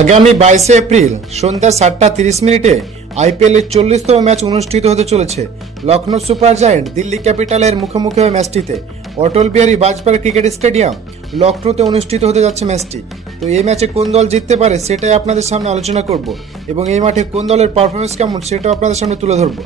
আগামী 22 এপ্রিল সন্ধ্যা 7:30 আইপিএল এর 40তম ম্যাচ অনুষ্ঠিত হতে চলেছে। লখনৌ সুপার জায়ান্ট দিল্লি ক্যাপিটালের মুখোমুখি হয়ে ম্যাচটিতে অটল বিহারী বাজপেয়ী ক্রিকেট স্টেডিয়াম লখনৌতে অনুষ্ঠিত হতে যাচ্ছে ম্যাচটি। তো এই ম্যাচে কোন দল জিততে পারে সেটাই আপনাদের সামনে আলোচনা করব এবং এই মাঠে কোন দলের পারফরমেন্স কেমন সেটাও আপনাদের সামনে তুলে ধরবো।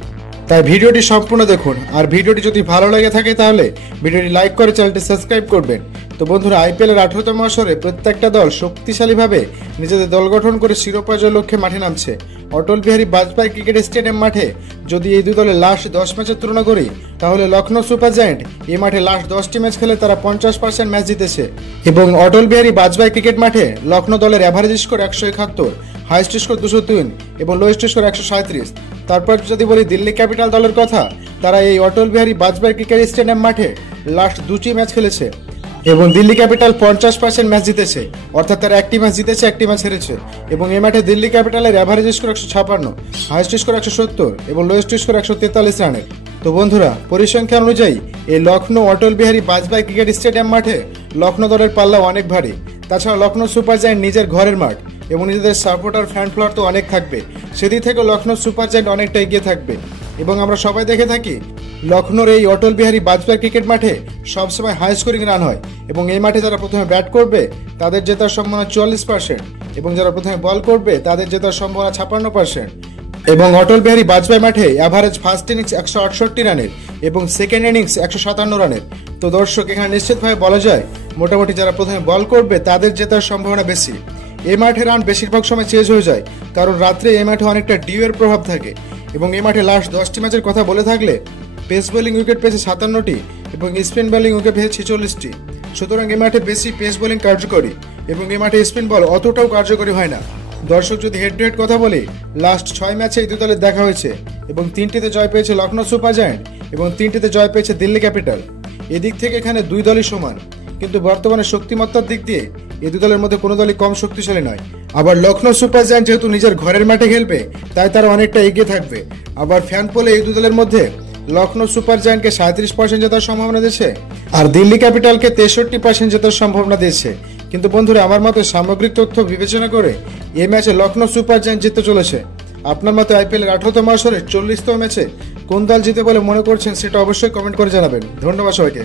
তাই ভিডিওটি সম্পূর্ণ দেখুন, আর ভিডিওটি যদি ভালো লেগে থাকে তাহলে ভিডিওটি লাইক করে চ্যানেলটি সাবস্ক্রাইব করবেন। তো বন্ধুরা, আইপিএল এর 18তম আসরে প্রত্যেকটা দল শক্তিশালীভাবে নিজেদের দল গঠন করে শিরোপা জয়ের লক্ষ্যে মাঠে নামছে। অটল বিহারী বাজপেয়ী ক্রিকেট স্টেডিয়াম মাঠে যদি এই দুই দলের লাস্ট 10 ম্যাচের তুলনা করি তাহলে লখনৌ সুপার জায়ান্ট এই মাঠে লাস্ট 10টি ম্যাচ খেলে তারা 50% ম্যাচ জিতেছে এবং অটল বিহারী বাজপেয়ী ক্রিকেট মাঠে লখনৌ দলের অ্যাভারেজ স্কোর 171, হাইয়েস্ট স্কোর 203 এবং লোয়েস্ট স্কোর 137। তারপর যদি বলি দিল্লি ক্যাপিটাল দলের কথা, তারা এই অটল বিহারী বাজপেয়ী ক্রিকেট স্টেডিয়াম মাঠে লাস্ট 2টি ম্যাচ খেলেছে এবং দিল্লি ক্যাপিটাল 50% ম্যাচ জিতেছে, অর্থাৎ তারা একটি ম্যাচ জিতেছে, একটি ম্যাচ হেরেছে। এবং এই মাঠে দিল্লি ক্যাপিটালের অ্যাভারেজ স্কোর 156, হাইয়েস্ট স্কোর 170 এবং লোয়েস্ট স্কোর 143 রানের। তো বন্ধুরা, পরিসংখ্যান অনুযায়ী এই লখনৌ অটল বিহারী বাজপেয়ী ক্রিকেট স্টেডিয়াম মাঠে লখনৌ দলের পাল্লা অনেক ভারী। তাছাড়া লখনৌ সুপার জায়ান্ট নিজের ঘরের মাঠ এবং নিজেদের সাপোর্টার ফ্যান ফ্লোয়ার তো অনেক থাকবে, সেদিক থেকে লখনৌ সুপার জায়ান্ট অনেকটা এগিয়ে থাকবে। এবং আমরা সবাই দেখে থাকি লখনৌর এই অটল বিহারী বাজপেয়ী ক্রিকেট মাঠে সবসময় হাই স্কোরিং রান হয় এবং এই মাঠে যারা প্রথমে ব্যাট করবে তাদের জেতার সম্ভাবনা 44% এবং যারা প্রথমে বল করবে তাদের জেতার সম্ভাবনা 56%। এবং অটল বিহারী বাজপেয়ী মাঠে অ্যাভারেজ ফার্স্ট ইনিংস 168 রানের এবং সেকেন্ড ইনিংস 157 রানের। তো দর্শক, এখানে নিশ্চিতভাবে বলা যায় মোটামুটি যারা প্রথমে বল করবে তাদের জেতার সম্ভাবনা বেশি। এই মাঠে রান বেশিরভাগ সময় চেঞ্জ হয়ে যায়, কারণ রাত্রে এই মাঠে অনেকটা ডিউয়ের প্রভাব থাকে। এবং এই মাঠে লাস্ট 10টি ম্যাচের কথা বলে থাকলে পেস বোলিং উইকেট পেয়েছে 57টি এবং স্পিন বোলিং উইকেট পেয়েছে 46টি। সুতরাং এই মাঠে বেশি পেস বোলিং কার্যকরী এবং এই মাঠে স্পিন বল অতটাও কার্যকরী হয় না। দর্শক, যদি হেড টু হেড কথা বলি, লাস্ট 6 ম্যাচে এই দুই দলের দেখা হয়েছে এবং 3টিতে জয় পেয়েছে লখনৌ সুপার জায়ান্ট এবং 3টিতে জয় পেয়েছে দিল্লি ক্যাপিটাল। এদিক থেকে এখানে দুই দলই সমান, কিন্তু বর্তমানে শক্তিমত্তার দিক দিয়ে এই দুই দলের মধ্যে কোনো দলই কম শক্তিশালী নয়। আবার লখনৌ সুপার জায়ান্ট যেহেতু নিজের ঘরের মাঠে খেলবে তাই তারা অনেকটা এগিয়ে থাকবে। আবার ফ্যান পোলে এই দুই দলের মধ্যে লখনৌ সুপার জায়ান্টকে 37% জেতার সম্ভাবনা দিয়েছে আর দিল্লি ক্যাপিটালকে 63% জেতার সম্ভাবনা দিয়েছে। কিন্তু বন্ধুরা, আমার মতে সামগ্রিক তথ্য বিবেচনা করে এই ম্যাচে লখনৌ সুপার জায়ান্ট জিততে চলেছে। আপনার মতে আইপিএল এর 18তম আসরে 40তম ম্যাচে কোন দল জিতে বলে মনে করছেন সেটা অবশ্যই কমেন্ট করে জানাবেন। ধন্যবাদ সবাইকে।